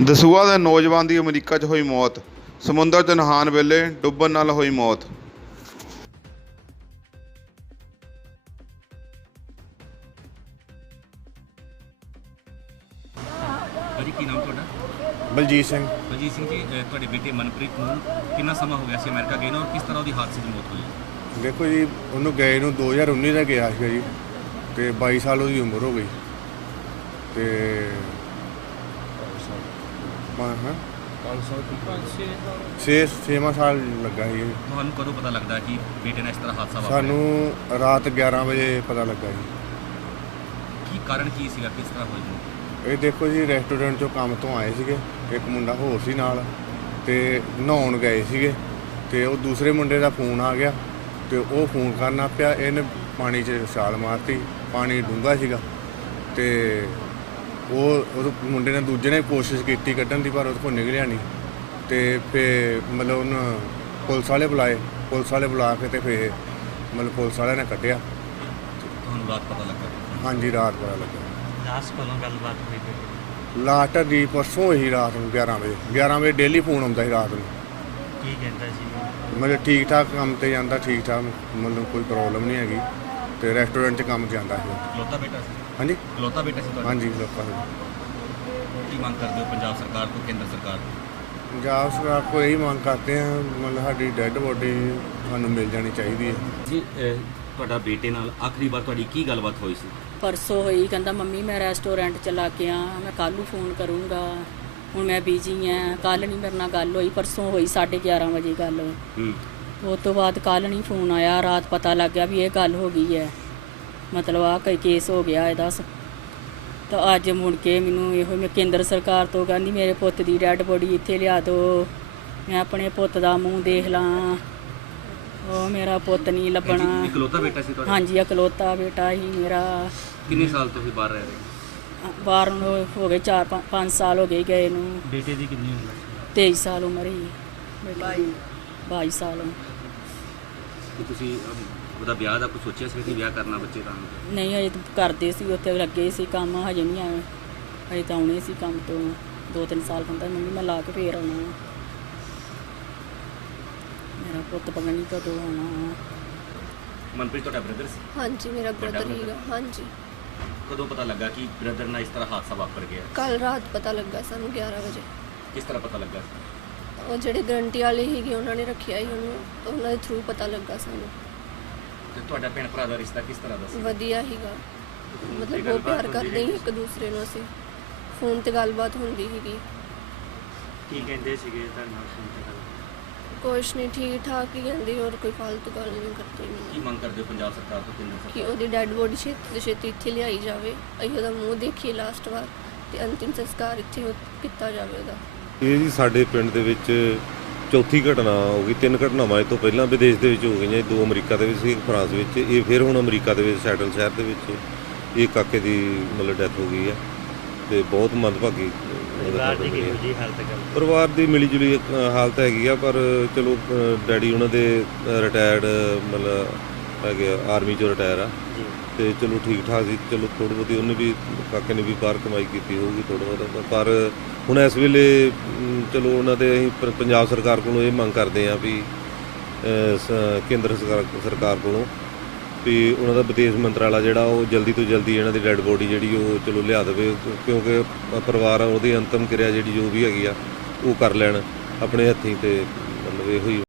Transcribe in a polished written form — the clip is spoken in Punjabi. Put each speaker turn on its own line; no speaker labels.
ਦਸੂਹਾ ਦੇ ਨੌਜਵਾਨ ਦੀ ਅਮਰੀਕਾ 'ਚ ਹੋਈ ਮੌਤ। ਸਮੁੰਦਰ 'ਚ ਨਹਾਉਣ ਵੇਲੇ ਡੁੱਬਣ ਨਾਲ ਹੋਈ ਮੌਤ।
ਭਾਜੀ ਕੀ ਨਾਮ ਤੁਹਾਡਾ?
ਬਲਜੀਤ ਸਿੰਘ।
ਬਲਜੀਤ ਸਿੰਘ ਜੀ, ਤੁਹਾਡੇ ਬੇਟੇ ਮਨਪ੍ਰੀਤ ਨੂੰ ਕਿੰਨਾ ਸਮਾਂ ਹੋ ਗਿਆ ਸੀ ਅਮਰੀਕਾ ਗਏ ਨੂੰ, ਔਰ ਕਿਸ ਤਰ੍ਹਾਂ ਉਹਦੀ ਹਾਦਸੇ 'ਚ ਮੌਤ ਹੋਈ?
ਦੇਖੋ ਜੀ, ਉਹਨੂੰ ਗਏ ਨੂੰ 2019 ਦਾ ਗਿਆ ਸੀਗਾ ਜੀ, ਤੇ 22 ਸਾਲ ਉਹਦੀ ਉਮਰ ਹੋ ਗਈ। ਤੇ 6ਵਾਂ ਸਾਲ ਲੱਗਾ ਸੀ ਜੀ।
ਤੁਹਾਨੂੰ ਕਦੋਂ ਪਤਾ ਲੱਗਦਾ ਕਿ ਬੇਟੇ ਨਾਲ ਇਸ ਤਰ੍ਹਾਂ ਹਾਦਸਾ ਵਾਪਰਿਆ?
ਸਾਨੂੰ ਰਾਤ 11 ਵਜੇ ਪਤਾ ਲੱਗਾ ਜੀ।
ਕੀ ਕਾਰਨ ਕੀ ਸੀਗਾ, ਕਿਸ ਤਰ੍ਹਾਂ ਹੋਈ?
ਇਹ ਦੇਖੋ ਜੀ, ਰੈਸਟੋਰੈਂਟ 'ਚੋਂ ਕੰਮ ਤੋਂ ਆਏ ਸੀਗੇ, ਇੱਕ ਮੁੰਡਾ ਹੋਰ ਸੀ ਨਾਲ, ਤੇ ਨਹਾਉਣ ਗਏ ਸੀਗੇ, ਤੇ ਉਹ ਦੂਸਰੇ ਮੁੰਡੇ ਦਾ ਫੋਨ ਆ ਗਿਆ, ਤੇ ਉਹ ਫੋਨ ਕਰਨਾ ਪਿਆ, ਇਹਨੇ ਪਾਣੀ 'ਚ ਛਾਲ ਮਾਰਤੀ। ਪਾਣੀ ਡੂੰਘਾ ਸੀਗਾ, ਤੇ ਉਹ ਮੁੰਡੇ ਨੇ ਦੂਜੇ ਨੇ ਕੋਸ਼ਿਸ਼ ਕੀਤੀ ਕੱਢਣ ਦੀ, ਪਰ ਉਹਦੇ ਕੋਲ ਨਿਕਲਿਆ ਨਹੀਂ। ਤੇ ਫਿਰ ਮਤਲਬ ਉਹਨੂੰ ਪੁਲਿਸ ਵਾਲੇ ਬੁਲਾਏ, ਪੁਲਿਸ ਵਾਲੇ ਬੁਲਾ ਕੇ ਤੇ ਫਿਰ ਮਤਲਬ ਪੁਲਿਸ ਵਾਲਿਆਂ ਨੇ ਕੱਢਿਆ।
ਤੁਹਾਨੂੰ ਰਾਤ ਪਤਾ ਲੱਗਾ?
ਹਾਂਜੀ, ਰਾਤ ਪਤਾ ਲੱਗਾ।
ਲਾਸਟ ਕੋਲੋਂ ਗੱਲਬਾਤ ਹੋਈ?
ਲਾਸਟ ਦੀ ਪਰਸੋਂ ਹੋਈ ਰਾਤ ਨੂੰ 11 ਵਜੇ ਡੇਲੀ ਫੋਨ ਆਉਂਦਾ ਸੀ ਰਾਤ ਨੂੰ।
ਕੀ ਕਹਿੰਦਾ ਸੀ?
ਮਤਲਬ ਠੀਕ ਠਾਕ ਕੰਮ ਤੇ ਜਾਂਦਾ, ਠੀਕ ਠਾਕ, ਮਤਲਬ ਕੋਈ ਪ੍ਰੋਬਲਮ ਨਹੀਂ ਹੈਗੀ, ਤੇ ਰੈਸਟੋਰੈਂਟ 'ਚ ਕੰਮ ਜਾਂਦਾ ਸੀ।
ਇਕਲੌਤਾ ਬੇਟਾ ਸੀ?
ਹਾਂਜੀ,
ਇਕਲੌਤਾ ਬੇਟਾ ਸੀ ਤੁਹਾਡਾ?
ਹਾਂਜੀ, ਲੋਕਾਂ ਨੂੰ।
ਕੀ ਮੰਗ ਕਰਦੇ ਹੋ ਪੰਜਾਬ ਸਰਕਾਰ ਤੋਂ, ਕੇਂਦਰ ਸਰਕਾਰ ਤੋਂ?
ਪੰਜਾਬ ਸਰਕਾਰ ਕੋਲ ਇਹੀ ਮੰਗ ਕਰਦੇ ਆ, ਮਤਲਬ ਸਾਡੀ ਡੈੱਡ ਬੋਡੀ ਸਾਨੂੰ ਮਿਲ ਜਾਣੀ ਚਾਹੀਦੀ ਹੈ
ਜੀ। ਤੁਹਾਡਾ ਬੇਟੇ ਨਾਲ ਆਖਰੀ ਵਾਰ ਤੁਹਾਡੀ ਕੀ ਗੱਲਬਾਤ ਹੋਈ ਸੀ?
ਪਰਸੋਂ ਹੋਈ, ਕਹਿੰਦਾ ਮੰਮੀ ਮੈਂ ਰੈਸਟੋਰੈਂਟ ਚਲਾ ਕੇ ਆ, ਮੈਂ ਕੱਲ੍ਹ ਨੂੰ ਫੋਨ ਕਰੂੰਗਾ, ਹੁਣ ਮੈਂ ਬਿਜੀ ਆ। ਕੱਲ੍ਹ ਨਹੀਂ ਮੇਰੇ ਨਾਲ ਗੱਲ ਹੋਈ, ਪਰਸੋਂ ਹੋਈ 11:30 ਵਜੇ ਗੱਲ। ਉਸ ਤੋਂ ਬਾਅਦ ਕੱਲ੍ਹ ਨਹੀਂ ਫੋਨ ਆਇਆ। ਰਾਤ ਪਤਾ ਲੱਗ ਗਿਆ ਵੀ ਇਹ ਗੱਲ ਹੋ ਗਈ ਹੈ, ਮਤਲਬ ਆਹ ਕੋਈ ਕੇਸ ਹੋ ਗਿਆ ਇਹਦਾ। ਤਾਂ ਅੱਜ ਮੁੜ ਕੇ ਮੈਨੂੰ ਇਹੋ ਮੈਂ ਕੇਂਦਰ ਸਰਕਾਰ ਤੋਂ ਕਹਿੰਦੀ ਮੇਰੇ ਪੁੱਤ ਦੀ ਡੈਡ ਬੋਡੀ ਇੱਥੇ ਲਿਆ ਦਿਓ, ਮੈਂ ਆਪਣੇ ਪੁੱਤ ਦਾ ਮੂੰਹ ਦੇਖ ਲਾਂ। ਉਹ ਮੇਰਾ ਪੁੱਤ ਨਹੀਂ ਲੱਭਣਾ।
ਇਕਲੌਤਾ ਬੇਟਾ ਸੀ ਤੁਹਾਡਾ?
ਹਾਂਜੀ, ਇਕਲੌਤਾ ਬੇਟਾ ਹੀ ਮੇਰਾ।
ਕਿੰਨੇ ਸਾਲ ਤੋਂ ਹੀ ਬਾਹਰ ਰਹਿ ਰਹੇ?
ਬਾਹਰ ਨੂੰ ਹੋ ਗਏ 4-5 ਸਾਲ ਹੋ ਗਏ ਗਏ ਨੂੰ।
ਬੇਟੇ ਦੀ ਕਿੰਨੀ ਉਮਰ?
23 ਸਾਲ ਉਮਰ ਹੀ। 22 ਸਾਲ।
ਤੇ ਤੁਸੀਂ ਉਹਦਾ ਵਿਆਹ ਦਾ ਕੁਝ ਸੋਚਿਆ ਸੀ ਕਿ ਵਿਆਹ ਕਰਨਾ ਬੱਚੇ ਦਾ?
ਨਹੀਂ, ਹਜੇ ਤਾਂ ਕਰਦੇ ਸੀ, ਉੱਥੇ ਲੱਗੇ ਸੀ ਕੰਮ, ਹਜੇ ਨਹੀਂ ਆਏ। ਹਜੇ ਤਾਂ ਆਉਣੇ ਸੀ ਕੰਮ ਤੋਂ 2-3 ਸਾਲ। ਕਹਿੰਦਾ ਮੰਮੀ ਮੈਂ ਲਾ ਕੇ ਫੇਰ ਆਉਣਾ, ਮੇਰਾ ਪੁੱਤ ਪਤਾ ਨਹੀਂ ਕਦੋਂ ਆਉਣਾ।
ਮਨਪ੍ਰੀਤ ਤੁਹਾਡਾ ਬ੍ਰਦਰ ਸੀ?
ਹਾਂਜੀ, ਮੇਰਾ ਬ੍ਰਦਰ ਹੀਗਾ। ਹਾਂਜੀ।
ਕਦੋਂ ਪਤਾ ਲੱਗਾ ਕਿ ਬ੍ਰਦਰ ਨਾਲ ਇਸ ਤਰ੍ਹਾਂ ਹਾਦਸਾ ਵਾਪਰ ਗਿਆ?
ਕੱਲ ਰਾਤ ਪਤਾ ਲੱਗਾ ਸਾਨੂੰ 11 ਵਜੇ।
ਕਿਸ ਤਰ੍ਹਾਂ ਪਤਾ ਲੱਗਾ?
ਉਹ ਜਿਹੜੇ ਗਰੰਟੀ ਵਾਲੇ ਸੀਗੇ ਉਹਨਾਂ ਨੇ ਰੱਖਿਆ ਸੀ ਉਹਨੂੰ, ਤਾਂ ਉਹਨਾਂ ਦੇ ਥਰੂ ਪਤਾ ਲੱਗਾ ਸਾਨੂੰ।
ਤੇ ਤੁਹਾਡਾ ਭੈਣ ਭਰਾ ਦਾ ਰਿਸ਼ਤਾ ਕਿਸ ਤਰ੍ਹਾਂ ਦਾ ਸੀ?
ਵਧੀਆ ਸੀਗਾ, ਮਤਲਬ ਬਹੁਤ ਪਿਆਰ ਕਰਦੇ ਸੀ ਇੱਕ ਦੂਸਰੇ ਨੂੰ। ਅਸੀਂ ਫੋਨ ਤੇ ਗੱਲਬਾਤ ਹੁੰਦੀ ਸੀਗੀ।
ਕੀ ਕਹਿੰਦੇ ਸੀਗੇ ਤੁਹਾਡੇ ਨਾਲ ਫੋਨ ਤੇ ਗੱਲ?
ਕੁਛ ਨਹੀਂ, ਠੀਕ ਠਾਕ ਹੀ ਕਹਿੰਦੀ, ਹੋਰ ਕੋਈ ਫालतू ਗੱਲ ਨਹੀਂ ਕਰਦੀ।
ਕੀ
ਮੈਨੂੰ
ਮੰਗ ਕਰਦੇ ਹੋ ਪੰਜਾਬ ਸਰਕਾਰ ਤੋਂ, ਕੇਂਦਰ
ਕਿ
ਸਰਕਾਰ?
ਉਹਦੀ ਡੈੱਡ ਬੋਡੀ ਛੇਤੀ ਤੋਂ ਛੇਤੀ ਇੱਥੇ ਲਿਆਈ ਜਾਵੇ, ਅਸੀਂ ਉਹਦਾ ਮੂੰਹ ਦੇਖੀਏ ਲਾਸਟ ਵਾਰ, ਤੇ ਅੰਤਿਮ ਸੰਸਕਾਰ ਇੱਥੇ ਕੀਤਾ ਜਾਵੇ ਉਹਦਾ।
ਇਹ ਜੀ ਸਾਡੇ ਪਿੰਡ ਦੇ ਵਿੱਚ ਚੌਥੀ ਘਟਨਾ ਹੋ ਗਈ। 3 ਘਟਨਾਵਾਂ ਇਹ ਤੋਂ ਪਹਿਲਾਂ ਵਿਦੇਸ਼ ਦੇ ਵਿੱਚ ਹੋ ਗਈਆਂ। 2 ਅਮਰੀਕਾ ਦੇ ਵਿੱਚ ਸੀ, 1 ਫਰਾਂਸ ਵਿੱਚ। ਇਹ ਫਿਰ ਹੁਣ ਅਮਰੀਕਾ ਦੇ ਵਿੱਚ ਸੈਟਲ ਸ਼ਹਿਰ ਦੇ ਵਿੱਚ ਇਹ ਕਾਕੇ ਦੀ ਮਤਲਬ ਡੈਥ ਹੋ ਗਈ ਹੈ, ਤੇ ਬਹੁਤ ਮੰਦਭਾਗੀ। ਪਰਿਵਾਰ ਦੀ ਮਿਲੀ ਜੁਲੀ ਹਾਲਤ ਹੈਗੀ ਆ, ਪਰ ਚਲੋ ਡੈਡੀ ਉਹਨਾਂ ਦੇ ਰਿਟਾਇਰਡ ਮਤਲਬ ਹੈਗੇ, ਆਰਮੀ 'ਚੋਂ ਰਿਟਾਇਰ ਆ, ਤੇ ਚਲੋ ਠੀਕ ਠਾਕ ਸੀ। ਚਲੋ ਥੋੜ੍ਹੀ ਬਹੁਤੀ ਉਹਨੇ ਵੀ, ਕਾਕੇ ਨੇ ਵੀ ਬਾਹਰ ਕਮਾਈ ਕੀਤੀ ਹੋਊਗੀ ਥੋੜ੍ਹਾ ਬਹੁਤਾ, ਪਰ ਹੁਣ ਇਸ ਵੇਲੇ ਚਲੋ ਉਹਨਾਂ ਦੇ ਅਸੀਂ ਪੰਜਾਬ ਸਰਕਾਰ ਕੋਲੋਂ ਇਹ ਮੰਗ ਕਰਦੇ ਹਾਂ ਵੀ ਕੇਂਦਰ ਸਰਕਾਰ ਕੋਲੋਂ ਵੀ ਉਹਨਾਂ ਦਾ ਵਿਦੇਸ਼ ਮੰਤਰਾਲਾ ਜਿਹੜਾ ਉਹ ਜਲਦੀ ਤੋਂ ਜਲਦੀ ਇਹਨਾਂ ਦੀ ਡੈੱਡ ਬੋਡੀ ਜਿਹੜੀ ਉਹ ਚਲੋ ਲਿਆ ਦੇਵੇ, ਕਿਉਂਕਿ ਪਰਿਵਾਰ ਉਹਦੀ ਅੰਤਮ ਕਿਰਿਆ ਜਿਹੜੀ ਜੋ ਵੀ ਹੈਗੀ ਆ ਉਹ ਕਰ ਲੈਣ ਆਪਣੇ ਹੱਥੀਂ। ਤੇ ਮਤਲਬ ਇਹੋ ਹੀ